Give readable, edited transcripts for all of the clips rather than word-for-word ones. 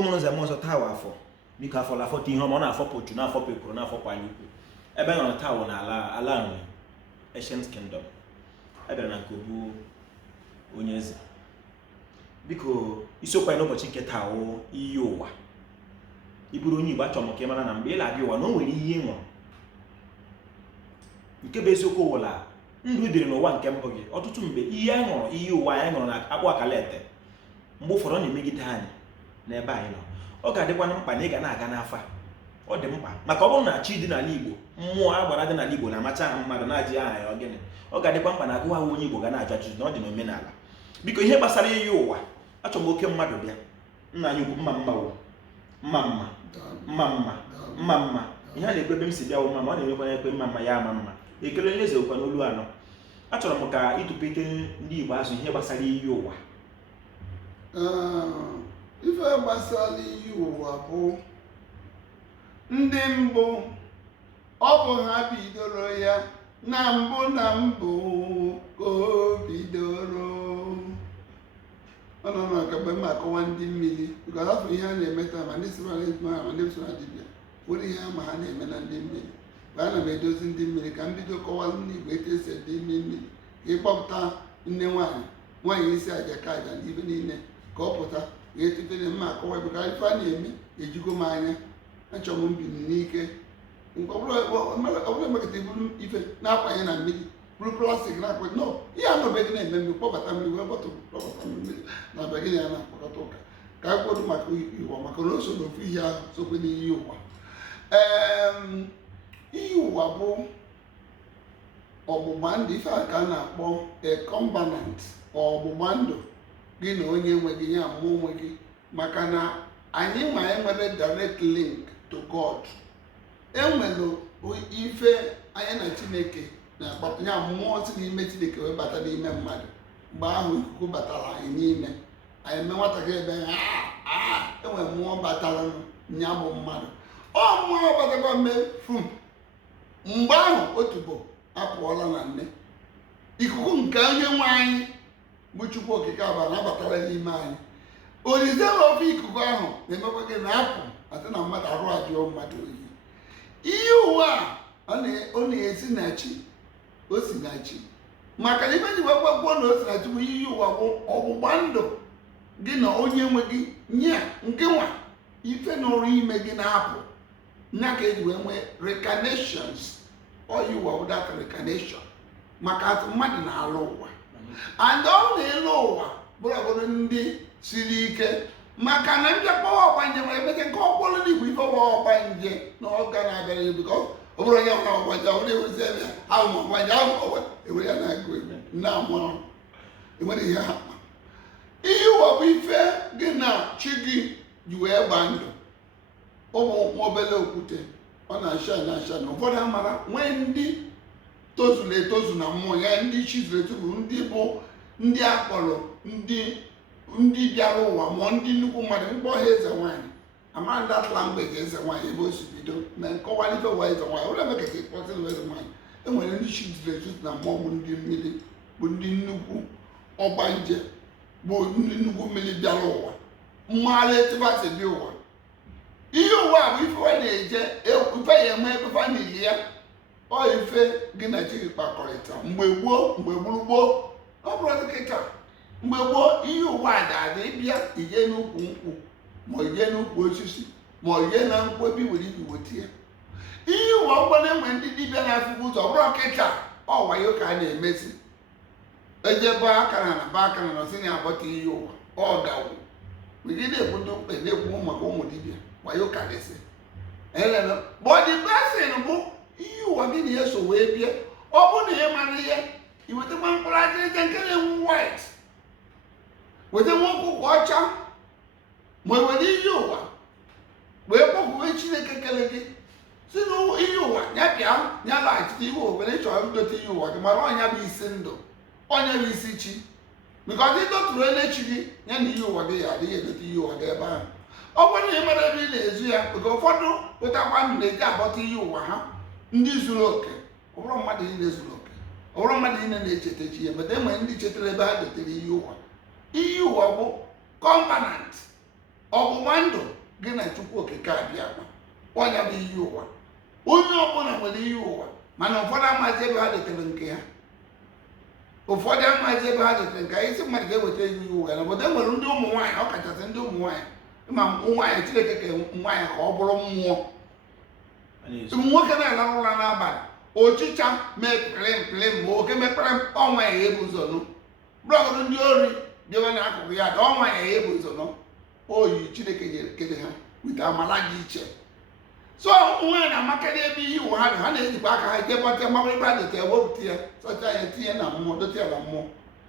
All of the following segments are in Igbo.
ụmụrụ nze m ọzọ taa wa afọ biko afọ la afọ ihe ọma ọ na-afọ pochu na-afọ pekoro na-afọ kwanye ukwu ebe nọ taa wụ na ala nwe Ancient Kingdom ebe na nke obu onye eze biko isiokwu anyị n'ụbọchị nke taa wụ iyi ụwa iburu onye Igbo achọrọ m ka ị mara na mgbe ị na-abịa ụwa na o nwere ihe ị nwụrụ nke bụ eziokwu wụla ndụ dịrị n'ụwa nke mbụ gị ọtụtụ mgbe ihe anyị ṅụrụ iyi ụwa anyị ṅụrụ na akpụ akalete mgbe ụfọdụ ọ na-emegide anyị n'ebe anyị nọ ọ ga-adịkwana mkpa na ị ga na-aga n'afa ọ dị mkpa maka ọ bụrụ na chi dị n'ala Igbo mmụọ agbara dị n'ala Igbo na-amacha aha mmadụ na-ajị aha ya ogene ọ ga-adịkwa mkpa na agụụ ahụ onye Igbo ga na-ajụ ajụjụ na ọ dị n'omenala biko ihe gbasara iyi ụwa achọrọ m oke mmadụ bịa nna anyị ukwu mma ihe a na-ekwe ebe m si bịa mma ma ọ na-emekwa ekwe mma ya ama mma ekele onye eze okwa n'olu anọ achọrọ m ka ịtụpete ndị Igbo azụ ihe gbasara iyi ụwa ife gbasara iyi ụwa bụ ndị mbụ ọ bụ ha bidoro ya na mbụ ka o bidoro ọ nọ n'ọkagbe m akọwa ndị mmiri bụka afọ ihe a na-eme taa ma ndị siralezma ma ndị sora dibịa nwere ihe ama ha na-eme na ndị mmiri mgbe ana m edozi ndị mmiri ka m bido kọwara ndị Igbo etu esi ede ime mmiri ka ịkpọpụta nne nwaanyị isi aja ka aja na ibe niile ka ọ pụta ga-etutere mma akọwa ebe ka ife a na-eme ejugo m anya achọrọ m mbini n'ike ọ bụrụ emekọta iburu ife na-akwanye na mmiri bụrụ plastik na-akwanye no ihe anọbeghị na-eme mmiri kpọbata mmiri wee kpọbata mmiri na be gị ya na-akpọkọta ụka ka a kwodo maka ụwa maka na o so n'ofu ihe ahụ sokwe n'iyi ụwa iyi ụwa bụ ọgbụgba ndụ ife a ka a na-akpọ a covenant ọgbụgba ndụ gị na onye nwe gị ya mmụọ onwe gị maka na anyị ma enwere direct link to God enwere ife anyị na Chineke na-akpapụ ya mmụọ si n'ime Chineke wee bata n'ime mmadụ mgbe ahụ ikuku batara anyị n'ime anyị mee nwatakịrị ebe enwere mmụọ batara nya bụ mmadụ ọ mmụọ batakwa mee fum mgbe ahụ otubo apụọla na nne ikuku nke onye nwe anyị bụ Chukwu okike abụọ na-abatara n'ime anyị olize na ofe ikuku ahụ na-emekwa gị na-apụ asị na mmadụ arụ ajụọ mmadụ oyi ihe ụwa a ọ na-esi na chi o si na chi maka na ibe ji gbagbagbuo na o si na chi bụ iyi ụwa bụ ọgbụgba ndụ gị na onye nwe gị nye nke nwa ife n'ọrụ ime gị na-apụ nya ka eji wee nwee reincarnations oyi ụwa bụ that reincarnation maka mmadụ na-alụ ụwa and ọ na-elu ụwa bụrụ ndị siri ike maka na mbịakpọwa ọgbanje nwere emete nke ọkpọrọ n'igwe ife ọgba ọgbanje na ọga na-abịara ya bikọ ọ bụrụ onye nwere ọgbanje ọ bụrụ ewezi ebe ahụ ma ọgbanje ahụ ewere ya na-agụ egwu na-amụrụ enwere ihe ha kpa ihe ụwa bụ ife gị na chi gị ji wee gbaa ndụ ụmụ obere okwute ọ na-acha na ụfọdụ amara nwee ndị tozuru etozu na mmụọ ya ndị chizuru etozu ndị bụ ndị akpọrọ ndị bịara ụwa mụọ ndị nnukwu mmadụ mkpọ ha eze nwaanyị amara that language eze nwaanyị ebe o si bido na nkọwalite ụwa eze nwaanyị ụlọ emekata ịkpọtịrị eze nwaanyị enwere ndị chizuru etozu na mmụọ bụ ndị mmiri bụ ndị nnukwu ọgbanje bụ ndị nnukwu mmiri bịara ụwa mmaara etibasi dị ụwa ihe ụwa bụ ife ọ na-eje ife ya eme ebefa n'ili ya ọ ife gị na chi gị kpakọrịta mgbe gboo ọ bụrụ dịkịta mgbe gboo ihe ụwa ga-adị ịbịa ije n'ukwu nkwụ ma ije n'ukwu osisi ma ije na nkwụ ebe iwere ibi weta ya ihe ụwa ụgbọna enwe ndị dibịa na-afụgo ụzọ bụrụ ọkịta ọ wayo ka a na-emezi ejebe akara na ba akara na osi na-abọta ihe ụwa ọ gawo gị na-ekwu ndị mkpe na-ekwu maka ụmụ dibịa wayo karịsị elele bọdị basin bụ ihe ụwa gị na eso wee bịa ọ bụ na ị mara ihe iwetakwa mkpụrụ ajịrịja nke na-enwu white weta nwoke ụka ọcha ma ewere ihe ụwa wee kpọkwuwe Chineke kele gị si na ihe ụwa ya bịa ya laghachite ihe ụwa were chọrọ idote ihe ụwa gị mara ọnya bụ isi ndụ ọnya bụ isi chi bikọz ịdotụrụ elechi gị ya na ihe ụwa gị ya adịghị edote ihe ụwa gị ebe ahụ ọ bụrụ na ị mara ebe ị na-ezu ya maka ụfọdụ wetakwa ndụ na-eji abọta ihe ụwa ha ndị zuru oke ọ bụrụ mmadụ niile zuru oke ọ bụrụ mmadụ niile na-echeta chi ya mata enwere ndị chetara ebe ha dotere ihe ụwa bụ covenant ọgbụgba ndụ gị na Chukwu okike abịa ọnya bụ iyi ụwa. Onye ọbụla nwere iyi ụwa, mana ụfọdụ amaghịzi ebe ha detere nke ha. Ụfọdụ amaghịzi ebe ha detere nke ha. Isi mmadụ ga-eweta iyi ụwa na obodo nwere ndị ụmụ nwaanyị, ọ kachasị ndị ụmụ nwaanyị, ma nwaanyị Chineke ka nwaanyị ka ọ bụrụ mmụọ. Nwoke na-alarụ ụra n'abalị, ọchịcha mee pịlịm ma oke mekpere ọnwa ya ebu ụzọ nụ. Blọgụ ndị ori bịawa n'akụkụ ya da ọnwa ya ebu ụzọ nụ. Oyi Chineke nyere kede ha wite amala dị iche. So nwaanyị na-amakarị ebe ihe ụwa ha dị, ha na-ejikwa aka ha jekọta mmakpịrịkpa deta ewepụta ya, sọcha ya tinye na mmụọ, dote ya na mmụọ,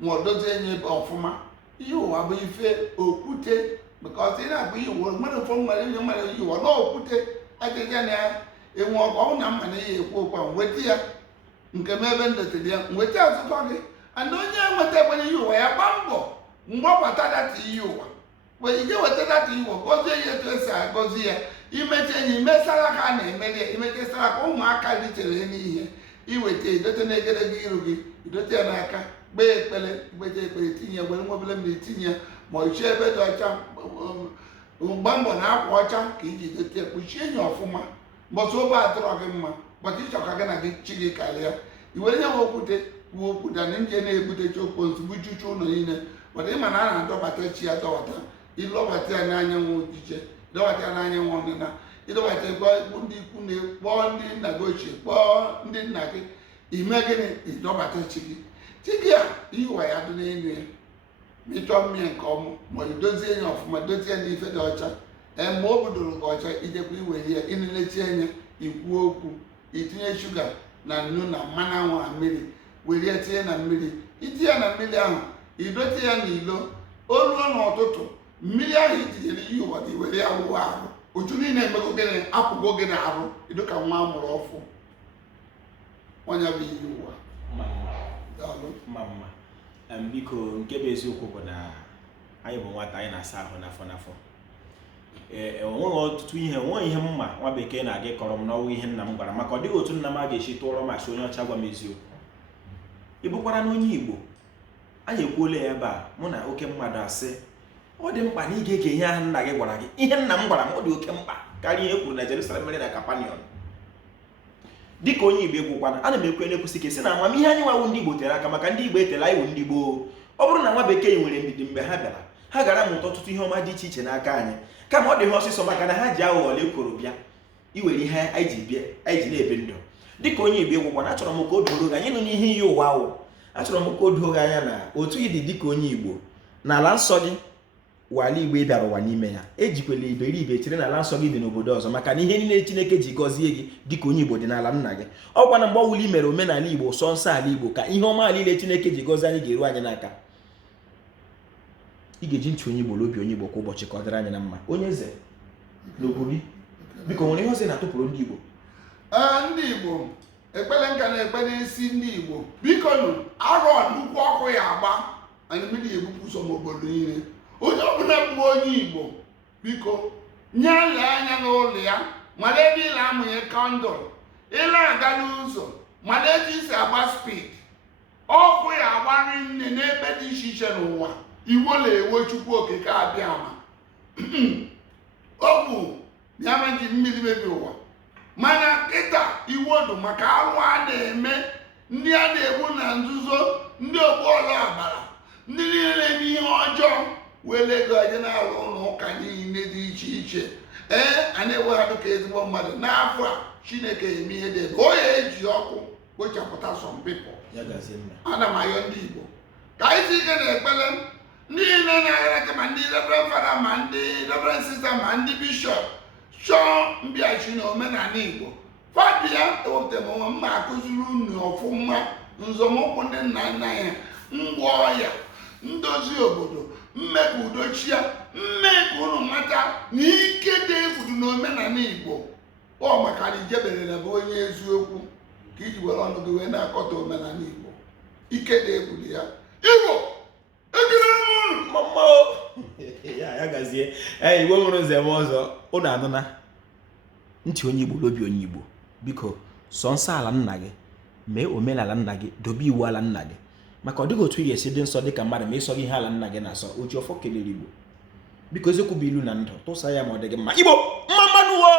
ma ọ dozie nye ebe ọfụma. Ihe ụwa bụ ife okwute, maka ọsọ ị na-abụ ihe ụwa nwere ụfọdụ nwere ihe nwere ihe ụwa na okwute ajịja na enwe ọgụ. Ọ na mma na ihe ekwu okwu a nweta ya nke m ebe ndetere ya nweta ọzụkọ gị. And onye nweta ekwere ihe ụwa ya gbaa mbọ mgbọbata data ihe ụwa wee ije weta data ihe ụwa gọzie ya etu esi agọzi ya. Imecha enyi imesara ka a na-emeli ya, imechasara ka ụmụaka dịchere n'ihe iweta idote n'egedege iru gị, idote ya n'aka, gbaa ekpere, gbeta ekpere, tinye were nwebele mmiri tinye, ma ichie ebe dị ọcha, gbaa mbọ na akwa ọcha ka iji dote ya, kpuchie enyi ọfụma. Mbọsị obe adịrọ gị mma, bọta ịchọ ka gị na gị chi gị karịa, iwere nye nwe okwute wuo okwute na nje na-egbutechi okponsu bujuchu ụlọ niile. Bọta ịma na a na-adọbata chi ya dọbata, ịlọbata ya n'anyanwụ ojije, ịdọbata ya n'anyanwụ ọdịna, ịdọbata ndị ikwu na-ekpọọ ndị nna gị ochie, kpọọ ndị nna gị, ime gịnị ịdọbata chi gị. Chi gị a ihe ụwa ya dị n'elu ya, ma ịchọọ mmiri nke ọma, ma idozie ya ọfụma, dozie ya n'ife dị ọcha. Ma o bidoro gị ọcha, ijekwa iwere ya ịnelechi anya, ikwu okwu, itinye shuga na nnu na mmanụ anwụ na mmiri, were ya tinye na mmiri. Itinye ya na mmiri ahụ, idote ya n'ilo. O ruo n'ụtụtụ, mmiri ahụ itinyere ihe ụwa gị were ya wụwa ahụ. Otu niile emego gịnị apụgo gị n'arụ, ido ka nwa amụrụ ọfụ. Ọnya bụ ihe ụwa. Biko nke bụ eziokwu bụ na anyị bụ nwata, anyị na-asa ahụ n'afọ n'afọ. Enweghị ọtụtụ ihe, enweghị ihe mma nwa bekee na-aga kọrọ m n'ọnwụ ihe nna m gwara, maka ọ dịghị otu nna m a ga-esi tụọrọ m asị onye ọcha gwa m eziokwu. Ị bụkwara na onye Igbo, anyị ekwuola ya ebe a, mụ na oke mmadụ asị ọ dị mkpa na ị ga-ege ihe ahụ nna gị gwara gị. Ihe nna m gwara m ọ dị oke mkpa karịa ihe kwuru na Jerusalem mere na Kapanion. Dịka onye Igbo ekwukwana, ana m ekwe na-ekwusị ike sị na amamihe anyị nwawu ndị Igbo tere aka, maka ndị Igbo etela anyị wụ ndị gboo. Ọ bụrụ na nwa bekee nwere ndidi mgbe ha bịara, ha gara mụta ọtụtụ ihe ọma dị iche iche n'aka anyị, kama ọ dị ha ọsịsọ maka na ha ji aghụghọ lekworo bịa iwere ihe anyị ji na-ebe ndụ. Dịka onye Igbo ekwukwana, achọrọ m ka o doro gị anyị nọ n'ihe iyi ụwa ahụ. Achọrọ m ka o doo gị anya na otu ị dị dịka onye Igbo n'ala nsọ gị wala Igbo bịara ụwa n'ime ya, ejikwela iberibe chere na ala nsọ gị dị n'obodo ọzọ, maka na ihe niile Chineke ji gọzie gị dịka onye Igbo dị n'ala nna gị. Ọkwa na mgbe ọwụla mere omenala Igbo sọ nsọ ala Igbo ka ihe ọma niile Chineke ji gọzie anyị ga-eru anyị n'aka. Ị ga-eji ntị onye Igbo n'obi onye Igbo kwa ụbọchị ka ọ dịrị anyị na mma. Onye eze n'obodo biko nwere ihe ọzọ na-atụpụrụ ndị Igbo? Ndị Igbo ekpere nka na-ekpe n'isi ndị Igbo, biko nụ arọ nnukwu ọkụ ya agba, anyị mmiri ebupụ ụzọ n'obodo niile. Onye ọbụla bụ onye Igbo, biko nye anya n'ụlọ ya, mara ebe ị na-amụnye kandụl, ịla aga n'ụzọ, mara etu isi agba spid. Ọkụ ya agbarị nne n'ebe dị iche iche n'ụwa. Iwo na-ewe Chukwu okike abịa ama. Ọ bụ ya ma ji mmiri mebi ụwa, mana kịta iwo dị maka arụ a na-eme, ndị a na-egbu na nzuzo, ndị ogbuọla agbara, ndị niile na-eme ihe ọjọọ, were ego aje na-alụ ụlọ ụka niile dị iche iche. A na-ewe ha dịka ezigbo mmadụ. N'afọ a Chineke eme ihe dị ebe o ya eji ọkụ kpochapụta some people. Ana m ayọ ndị Igbo ka anyị si ike na-ekpere ndị niile na-agara ma ndị reverend fada ma ndị reverend sister ma ndị bishọp chọọ mbịachi na omenala Igbo. Fabia ewepụta m onwe m ma akụziri unu ọfụma nzọmụkwụ ndị nna nna ya, ngwa ọya, ndozi obodo, mme ka udo chia, mme ka unu mata na ike dị egwudu n'omenala Igbo. Ọ maka na ijeberela bụ onye eziokwu ka iji were ọnụ gị wee na-akọta omenala Igbo. Ike dị egwudu ya. Igbo ekele m mama ya gazie. Igbo nwere nze m ọzọ, unu anụna ntị onye Igbo n'obi onye Igbo. Biko sọ nsọ ala nna gị, mee omenala nna gị, dobe iwu ala nna gị, maka ọ dịghị otu ị ga-esi dị nsọ dịka mmadụ ma ịsọ gị ihe ala nna gị na-asọ. Oji ọfọ kelere Igbo. biko eziokwu bụ ilu na ndụ tụsa ya ma ọ dị gị mma igbo mma mmanụ uwo